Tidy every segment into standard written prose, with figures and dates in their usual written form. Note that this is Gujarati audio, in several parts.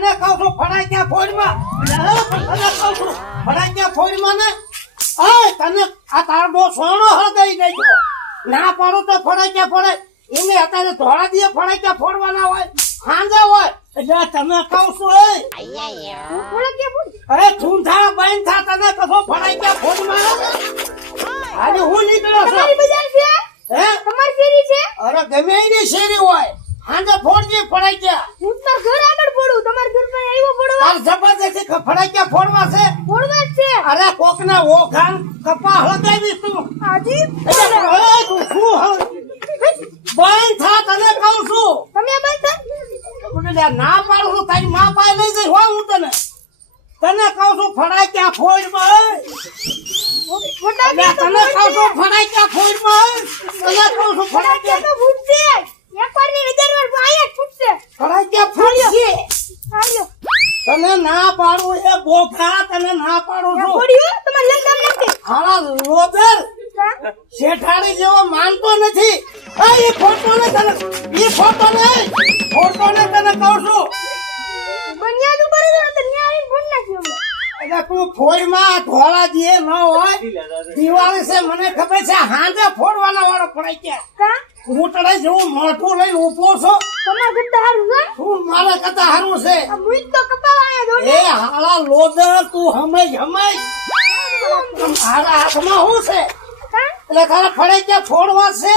તને કહું છું ફડાક્યા ફોડમાં તને કહું છું ફડાક્યા ફોડમાં ને તને આ તારો સોનો હળગાઈ ગયો ના પાડો તો ફડાક્યા ફોડે એને અત્યારે ધોળા દીએ ફડાક્યા ફોડવાના હોય હાંજા હોય એટલે તમે કહું છું અરે ઠૂંઠા બંધ થા તને કશો ફડાક્યા ફોડમાં આજે હું નીકળ્યો છું તમારી બજાર છે હે તમારી શેરી છે અરે ગમે એની શેરી હોય હાંજા ફોડજે ફડાક્યા હું તો ઘર આગળ પડું તમારા ઘર પર આવ્યો પડવા તાર જબરદસ્તી ફડાક્યા ફોડવા છે પડવા જ છે અરે કોકના ઓઘાન કપા હળગાવી તું આજી તું શું બંધ થા તને કહું છું તમે બંધ મને ના પાડું છું તારી માં પાસે લઈ જઈ હોય હું તને કહું છું ફડાક્યા ફોડમાં મોટા તને કહું છું ફડાક્યા ફોડમાં તને કહું છું ફડાક્યા તો ફૂટશે એકવારની નજર પર આયા ફૂટશે ફડાક્યા ફોડશે આવ્યો તને ના પાડું એ બોખા તને ના પાડું છું પડ્યો તમારે લગામ નથી હાલા લોદર શેઠાડી જેવો માનતો નથી એ ફોટો ને તને ફોટો ને તને કહું છું બનિયાનું કરે છે તો ન્યાય ફોન નાખ્યો એટલે તું ફોડમાં ધોળા જે ન હોય દિવાળી છે મને ખબર છે હાંજે ફોડવાના વાળો પડાઈ ગયા કા ઘૂંટડે જેવું મોઢું લઈને ઊભો છો તમાર ગદ્દા હારું છે તું મારા કરતા હારું છે આ મુઈ તો કપાવાયા દો એ હાલા લોદર તું હમજ મારા હાથમાં શું છે કા એટલે તારા ફડાક્યા ફોડવા છે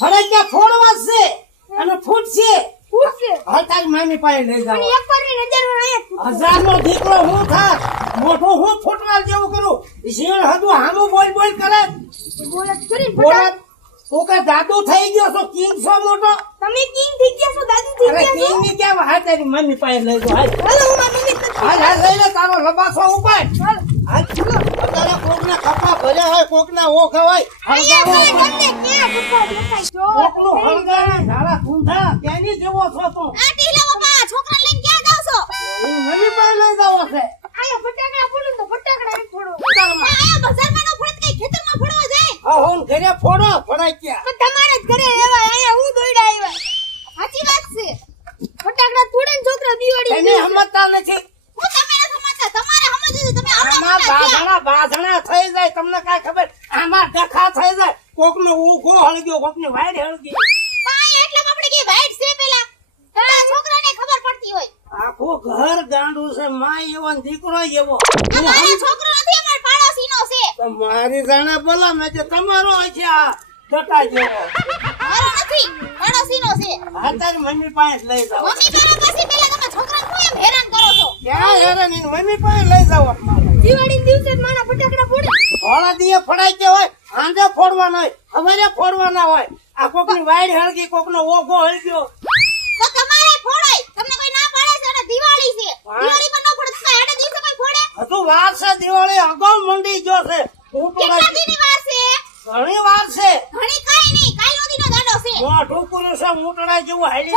ફડાક્યા ફોડવા છે અને ફૂટશે ફૂટશે હવે તારી મામી પાસે લઈ જાવ પણ એકવારની નજર પર આયા 1000 નો દીકરો હું થાત મોટું હું ફૂટવા જેવું કરું જીવન હતું હામું બોલ બોલ કરે બોલે કરી બોલે તું કે દાદુ થઈ ગયો છો કિંગ છો મોટો તમે કિંગ થઈ ગયા છો દાદુ થઈ અરે ગયા કિંગ ની કેમ હા તારી મમ્મી પાસે લઈ જાવ હાલો હું મારી મમ્મી હાલ હાલ લઈ લે તારો લબાસો ઉપાડ હાલો હાલ અત્યારે કોકના કપા ભર્યા હોય કોકના ઓખ હોય આયા મને ગમે ક્યાં કપા લખાઈ જો કોકનું હળગાવે ઝાડા ઠૂંઠા તેની જેવો છો તું આ ટીલા બાપા છોકરા લઈને ક્યાં જાવ છો હું મમ્મી પાસે લઈ જાવ છે આયા ફટાકડા ફોડું તો ફટાકડા એક ફોડો ઉતારમાં. આયા બજારમાં નો ફોડ કઈ ખેતરમાં ફોડવા જાય હા હું ઘરે ફોડો ફડાક્યા તો તમારે જ ઘરે રહેવા આયા હું દોઈડા આવ્યા સાચી વાત છે ફટાકડા ફોડે ને છોકરા દિવાળી એને સમજતા નથી હું તમે ન સમજતા તમારે સમજવું છે તમે આવડા આમાં બાધણા થઈ જાય તમને કાંઈ ખબર આમાં ડખા થઈ જાય કોકનો ઊંઘો હળગ્યો કોકની વાઈડ હળગી પાય એટલે આપણે કે વાઈટ છે પેલા પેલા છોકરાને ખબર પડતી હોય આખું ઘર ગાંડું છે માં એવો ને દીકરો એવો આ મારો છોકરો નથી અમાર પાડોશીનો છે તો મારી જાણે બોલા મેં કે તમારો છે આ ડટા જેવો મારો નથી પાડોશીનો છે હા તારી મમ્મી પાસે લઈ જાવ મમ્મી તારા પાસે પેલા તમે છોકરાને શું એમ હેરાન કરો છો ક્યાં હેરાન એની મમ્મી પાસે લઈ જાવ દિવાળી દિવસે જ મારા ફટાકડા ફોડે થોડા દીએ ફડાઈ ગયા હોય આંધે ફોડવાના હોય હવારે ફોડવાના હોય આ કોકની વાઈડ હળગી કોકનો ઓઘો હળગ્યો તો તમારે ફોડાય તમને કોઈ ના પાડે છે અને દિવાળી છે દિવાળી પર ન ફોડે તો હેડે દિવસે કોઈ ફોડે હજુ વાર છે દિવાળી અગાઉ મંડી ગયો છે હું તો કેટલા દીની વાર છે ઘણી વાર છે ઘણી કાઈ નહીં કાઈ નદીનો દાડો છે મોઢું પૂરું છે મૂતળા જેવું હાલી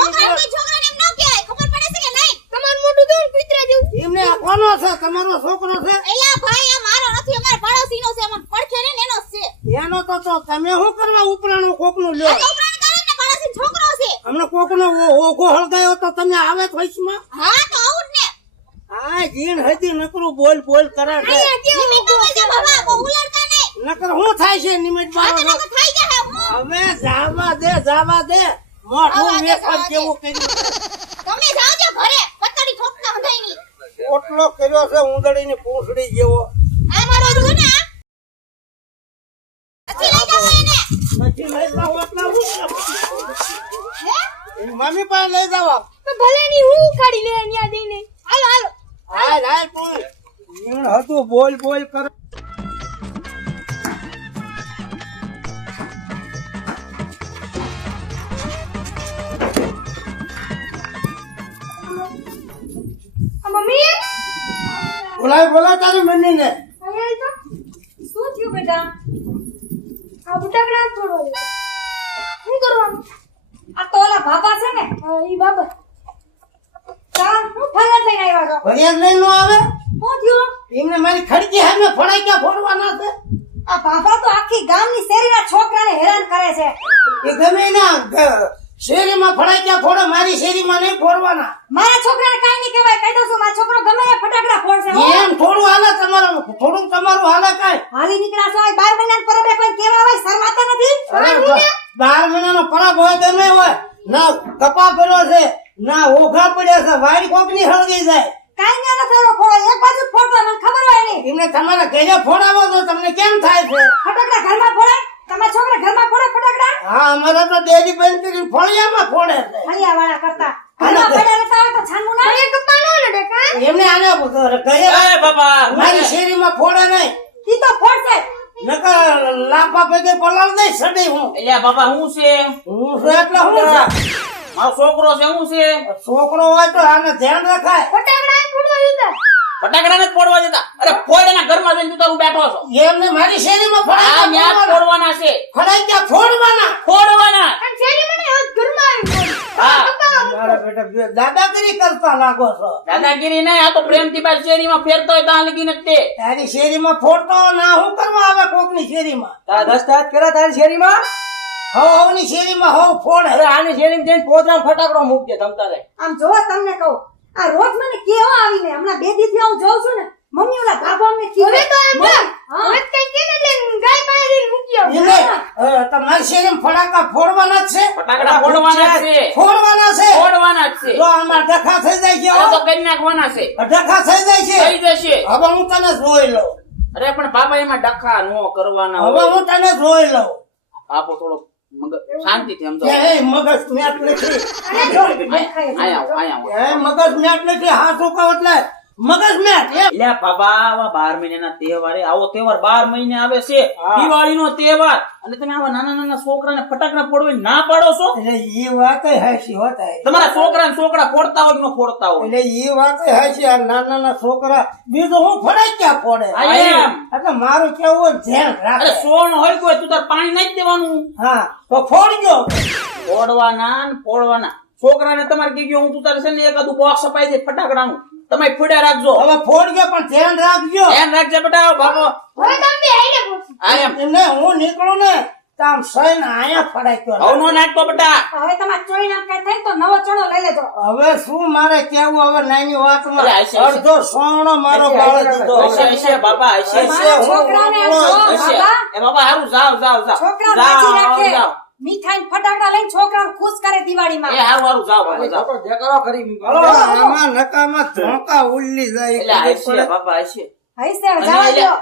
છોકરાને એમ ન કહેવાય ખબર પડે છે કે નહીં તમારું મોટું તો કૂતરા જેવું એમને આ કોનો છે તમારો છોકરો છે એલા ભાઈ આ મારો નથી અમાર પાડોશીનો છે અમન પડખે ને એનો જ છે એનો તો તમે શું કરવા ઉપરાણું કોકનું લ્યો આ છોકરાને કરે ને પાડોશી છોકરો છે હમણાં કોકનો ઓઘો હળગાયો તો તમે આવે તો વચમાં હા તો આવું જ ને આ જીણ હજી નકરું બોલ બોલ કરે છે અહીંયા કેવું નિમિત્ત બોલજો બાબા બહુ ઉલડતા નહીં નકર શું થાય છે નિમિત આ તો મારો નકર થઈ જાય હું હવે જાવા દે મોઢું મેકર કેવું કર્યું તમે જાવજો ઘરે પતડી ઠોકતા હદાઈની ઓટલો કર્યો છે ઉંદડીની પૂંછડી જેવો આ મારો રૂ ને પછી લઈ જાવ એને પછી લઈ જાવ ઓટલા હે મમ્મી પાસે લઈ જાવ તો ભલે ની હું ઉખાડી લે અહીંયા દઈને હાલો હાલો હાય તું જીણ હતું બોલ બોલ કરે મમ્મી બોલાય તારી મમ્મી ને અહીંયા તો શું થયું બેટા આ ફટાકડા થોડો શું કરવાનું આ તો ઓલા બાબા છે ને ઈ બાબા કા હું ફરવા થઈને આવ્યા છો ફરિયાદ લઈ નો આવે શું થયું એમને મારી ખડકી સામે ફડાક્યા ફોડવાના છે આ બાબા તો આખી ગામની શેરીના છોકરાને હેરાન કરે છે એ ગમે ના શેરીમાં ફડાક્યા ફોડે મારી શેરીમાં નહીં ફોડવાના મારા છોકરાને કાઈ નહીં ના કપા પડ્યો છે ના ઓઘા પડ્યા છે વાડી કોકની હળગી જાય કાંઈ ના થારો ફોડો એક બાજુ જ ફોડતો મને ખબર હોય નહીં એમને તમારા ઘરે ફોડાવો તો તમને કેમ થાય છે ફટાકડા ઘરમાં ફોડે તમારા છોકરા ઘરમાં ફોડે ફટાકડા હા અમારા તો ડેરી બંધ કરીને ફળિયામાં ફોડે છે ફળિયા વાળા કરતા ઘરમાં પડ્યા રહેતા હોય તો છાનવું ના એક પાનો લડે કા એમને આને ઘરે એ બાબા મારી શેરીમાં ફોડે નહીં ઈ તો ફોડશે નકર લાપા પેટે પલાળ દે સડી હું એટલે બાબા હું છે હું છું એટલે હું છે મારો છોકરો છે હું છે છોકરો હોય તો આને ધ્યાન રખાય ફટાકડા ફોડવા જતા ફટાકડા ને ફોડવા જતા અરે ફોડના ઘરમાં જઈને તું તારું બેઠો છો એમને મારી શેરીમાં આ ન્યા ફોડવાના છે ફળાઈ ફોડવાના ફોડવાના અને શેરી મને હવે ઘરમાં આવી હા મારા બેટા દાદાગીરી કરતા લાગો છો દાદાગીરી નહીં આ તો પ્રેમથી બાર શેરીમાં ફેરતો હોય ત્યાં લગી નથી તારી શેરીમાં ફોડતો ના હું કરવા આવે કોકની શેરીમાં તારા દસ્તાવેજ કર્યા તારી શેરીમાં હવની શેરીમાં હવ ફોડે અરે આની શેરીમાં જઈને પોતરામ ફટાકડો મૂકજે તમ તારે આમ જો તમને કહું આ રોજ મને કેવો આવીને હમણાં 2 દીથી હું જોઉં છું ને મમ્મી ઓલા બાબા અમને કીધું હવે તો આમ જો હવે કઈ કે એટલે ગાય પાસે મૂકી આવ એટલે તમારી શેરીમાં ફટાકા ફોડવાના જ છે ફટાકડા ફોડવાના જ છે ફોડવાના છે ફોડવાના જ છે જો આમાં ડખા થઈ જાય આ છે તો કરી નાખવાના છે ડખા થઈ જાય થઈ છે જશે હવે હું તને જોઈ લઉં અરે પણ બાબા એમાં ડખા નો કરવાના હવે હોય હું તને જોઈ લઉં આપો થોડો મગજ શાંતિથી સમજો એ મગજ મેટ નથી આયા એ મગજ મેટ નથી હાથ ઉકાવ એટલે મગજ મેટ એમ એટલે બાબા આવા 12 મહિનાના તહેવારે આવો તહેવાર 12 મહિને આવે છે દિવાળીનો તહેવાર અને તમે આવા નાના નાના છોકરાને ફટાકડા ફોડવી ના પાડો છો એટલે ઈ વાત હાચી હોતા તમારા છોકરાને છોકરા ફોડતા હોય કે ન ફોડતા હોય એટલે ઈ વાત હાચી આ નાના નાના છોકરા બીજું હું ફડાઈ ક્યાં ફોડે આ એમ. એટલે મારું કેવું ધ્યાન અરે રાખે સોણ હોય કોઈ તું તાર પાણી નાખી દેવાનું હા તો ફોડજો ફોડવાના ને ફોડવાના છોકરાને તમારે કઈ ગયો હું તું તારે છે ને એકાદું બોક્સ અપાઈ દે ફટાકડાનું તમે ફોડ્યા રાખજો હવે ફોડજો પણ ધ્યાન રાખજો ધ્યાન રાખજે બેટા બાબો હવે તમે આઈને પૂછો આ એમ એટલે હું નીકળું ને તો આમ સહીને આયા ફડાઈ ગયો હવ નો નાખતો બેટા હવે તમારે ચોરી નામ કઈ થાય તો નવો ચણો લઈ લેજો હવે શું મારે કેવું હવે નાની અરે વાતમાં હશે, હશે. અડધો સોનો મારો બાળ દીધો હશે હશે બાબા હશે હશે મારા છોકરાને આમ જો, હશે બાબા. એ બાબા હારું જાવ જાવ જાવ છોકરા વાંચી રાખે જાવ મીઠાઈ ને ફટાકડા લઈને છોકરાને ખુશ કરે એ દિવાળીમાં હારું હારું જાવ બાબા જાવ તો દેકારો કરી હલો, આમાં નકામાં ધોકા ઉલ્લી જાય એટલે હશે બાબા હશે હૈસે હવે અને જવા એટલે દો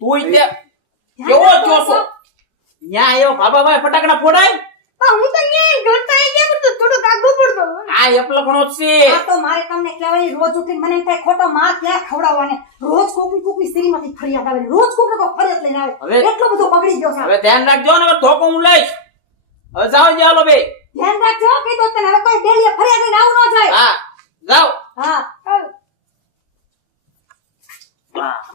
તું તે કેવો જોશો ન્યા આવ્યો બાબા ભાઈ ફટાકડા ફોડાય પણ હું તો ન્યાય ઘર તો આવી ગયા તો થોડું કાગવું પડતો આ એપલખણો જ છે આ તો મારે તમને કહેવાય રોજ ઉઠીને મને એમ થાય ખોટો માર ક્યાં ખવડાવવાને રોજ કોકની શ્રીમાંથી ફરિયાદ આવે રોજ કોકને કોઈ ફરિયાદ લઈને આવે હવે- એટલો બધો બગડી ગયો છે હવે ધ્યાન રાખજો ને હવે ધોકો હું લઈશ હવે જાઓ જાલો બે ધ્યાન રાખજો કઈ દો તને હવે કોઈ ડેલીએ ફરિયાદ